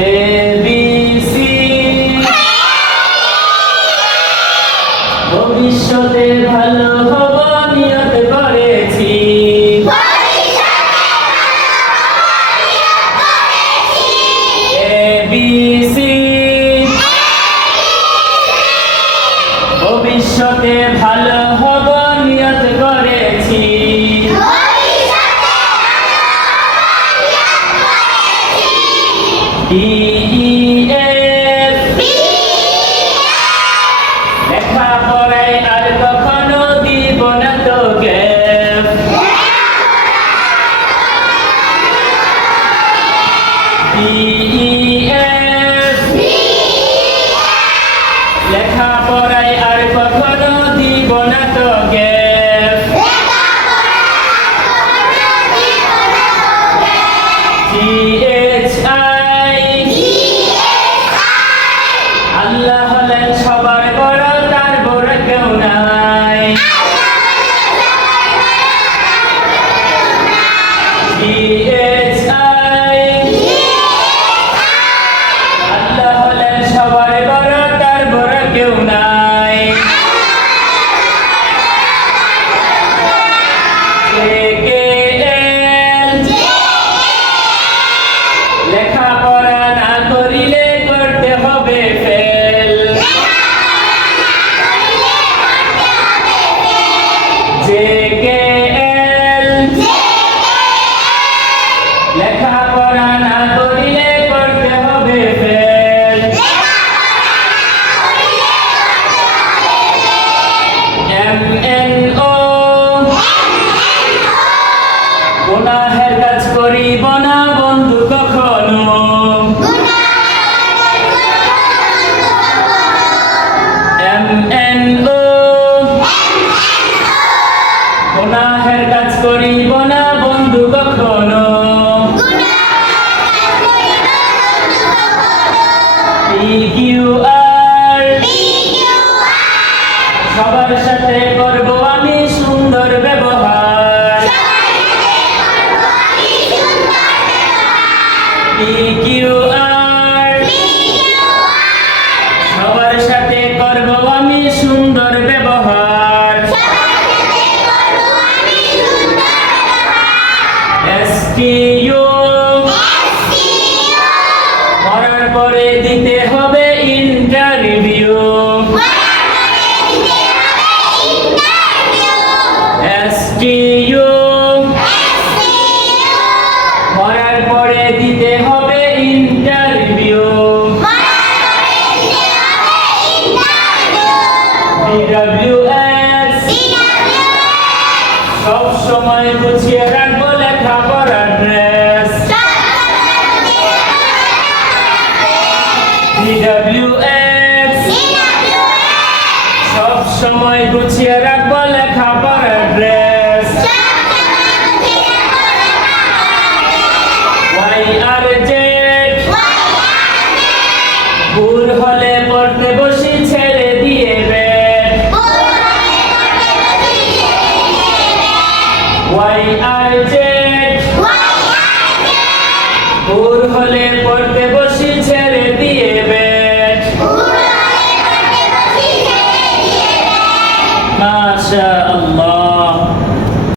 Eh, D E F লেখা পড়াই আর কখনো দিব না তো গ্যাপ ডি লেখাপড়া না করিলে করতে হবে ফেল এম এন ও। গুনাহের কাজ করিব না বন্ধু কখনো। M N O. সবার সাথে করব আমি সুন্দর ব্যবহার। আর সবার সাথে করব আমি সুন্দর ব্যবহার। এস সময় গুছিয়ে রাখব লেখাপড়ার ড্রেস ডাব্লিউএস সব সময় গুছিয়ে রাখব লেখাপড়ার dress Y R Z YRZ ভোর হলে পড়তে বসি ছেড়ে দিয়ে বেট মাশা